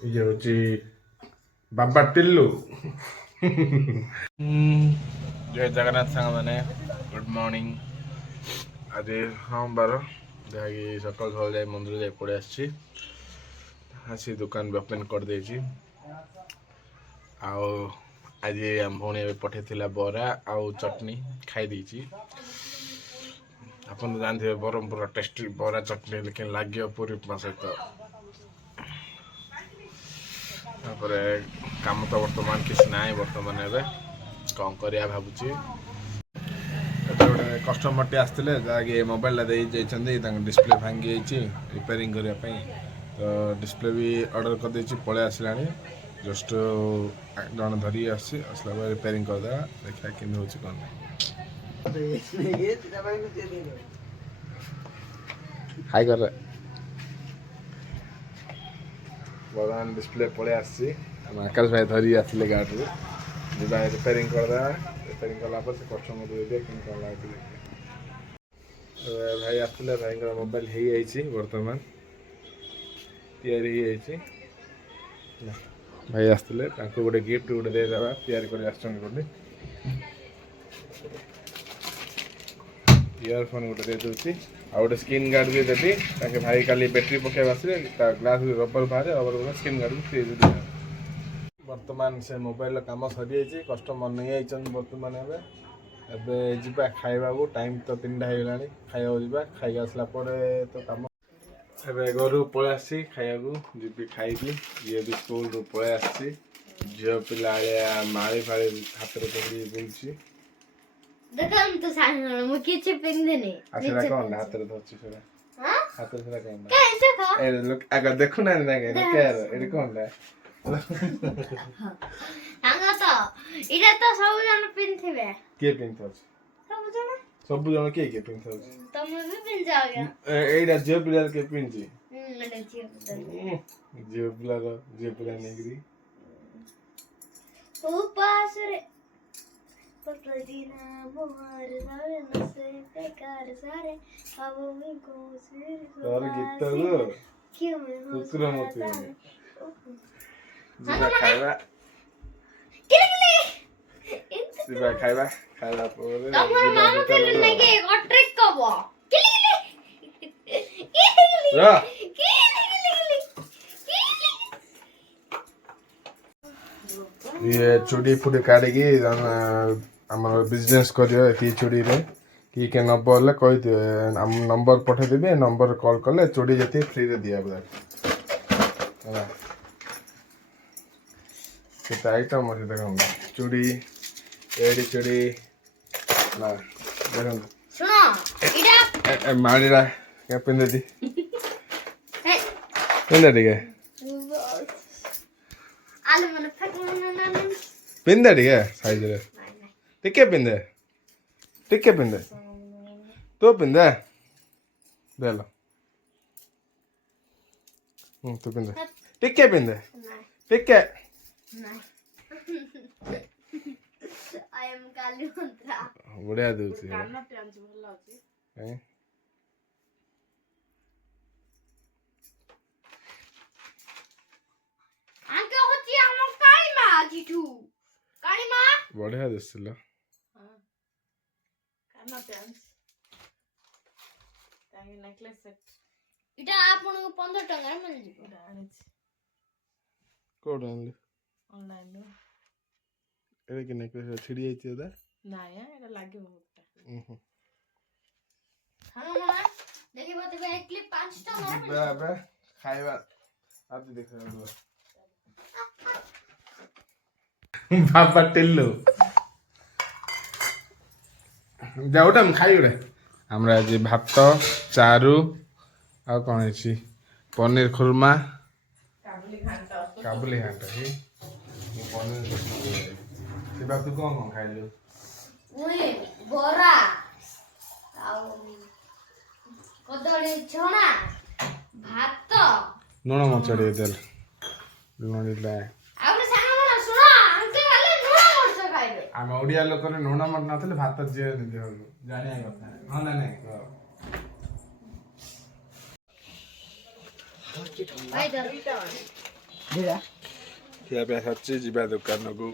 ये होची बाबा टिल्लू जय जगन्नाथ सांग मैंने गुड मॉर्निंग आज सोमवार जहाँकि सकाल सकाल जाए मंदिर जाए पड़े आसी दुकान भी ओपन कर देछि आउ आज आम भौणी पठेला बरा आउ चटनी खाई देछि आपन जानते ब्रह्मपुर टेस्टी बरा चटनी लेकिन लगे पूरी उपमा सहित काम तो बर्तमान किसी ना बर्तमान एवं कौन करिया भावुची गोटे कस्टमर टे आसते जहाँकि मोबाइल डिस्प्ले भांगी रिपेयरिंग करने तो डिस्प्ले भी ऑर्डर कर देछि पळे आसला जस्ट जन धरी आसला रिपेयरिंग करदे देखा कि कौन हाई कर बर्तमान डिस्प्ले पळे आसी आकाश भाई धरी आसले गाड़ी जा रिपेयरिंग करदे रिपेयरिंग कला से कस्टमर दे कि कौन लगे भाई आसते भाई मोबाइल हो बर्तमान तैयारी भाई आसते गोटे गिफ्ट गोटे देदेवा तैयारी कर इयरफोन गोटे दे दूसरी आ गोटे स्क्रीन गार्ड भी देती भाई काली बैटेरी पकेब आसे ग्लास रबर बाहर रबर स्क्रीन गार्ड भी फ्री बर्तमान से मोबाइल कम सरी कस्टमर नहीं आई बर्तमान एवं खाइबा टाइम तो 3टा हो गला खाइबा जा खाई आसला तो कम एवं घर पलि आसी खाया जी खाइबी ये भी स्कूल रू पलि आसी झील पिला माड़ी फाड़ी हाथ में पकड़ी बुलची देखंतु सांग मु किछ पिंदिनी आसेला कोन हाथ में धरछि सेरा हां हाथ में सेरा कोन के देखो ए लोक आगा देखु ना ना के केर एडी कोन ला सांगा तो इटा तो सब जन पिनथिबे के पिनथछ सब जन के पिनथछ तुम भी पिन जाओगे एडा जे पिला के पिनछि एटा जे पिला नेगरी उपास रे पटदीना मोहर सारे नसे बेकार सारे अब मी को सिर और गीत गो क्यों मैं कुकुर मोती जीवा खाइबा जीवा खाइबा खाइबा पोरे तमर मामा तेल नेके अट्रिक कबो रा ये चूड़ी फुड़ी काढ़ी आमर बिजनेस करियो एती चूड़ी रे कि के नंबर कहि दियो नंबर पठे देबे नंबर कॉल करले चूड़ी जति फ्री रे दिया बदा है तो आइटम मते देखो चूड़ी एडी चूड़ी ना देखो सुनो इडा माडीरा के पिंदे दी पिंदे दी के आलू मन फटना पिंदे दी के साइज रे टिके पिंदे तो पिंदे दे लो तो पिंदे टिके पिंदे टिके आई एम काली मंत्रा बढ़िया दूसरी कान टेंस भल अछि आंके होची हम काली मां जिठू काली मां बढ़िया दिसला हां कान टेंस तांगे नेकलेस सेट इटा आपन को 15 टका मिल जिवो आनिछ कोड आनले ऑनलाइन नो एरे के नेकलेस छिड़ी आइती दा ना या एटा लागे मोटा हां मामा देखि बते बे क्लिप 5 टका बे खाइबा आप देखो बाबा टिल्लू जाउटा हम खाइ उडे हमरा जे भात चारू आ कोन अछि पनीर खुरमा काबुली घांट हे पनीर से बात कोन कोन खाइलु ओए बोरा आउ कदड़ी छणा भात नून मचड़ी देल लुण दिला आउरे सानो मन सुनो अंके वाले नून मरच खाइबे आम ओडिया लोक रे नून मट नथले भात जे दे हो जानिया कथा हां ना नहीं भाई दर ଖିଆ ପିଆ ସରିଛି ଯିବା ଦୋକାନକୁ।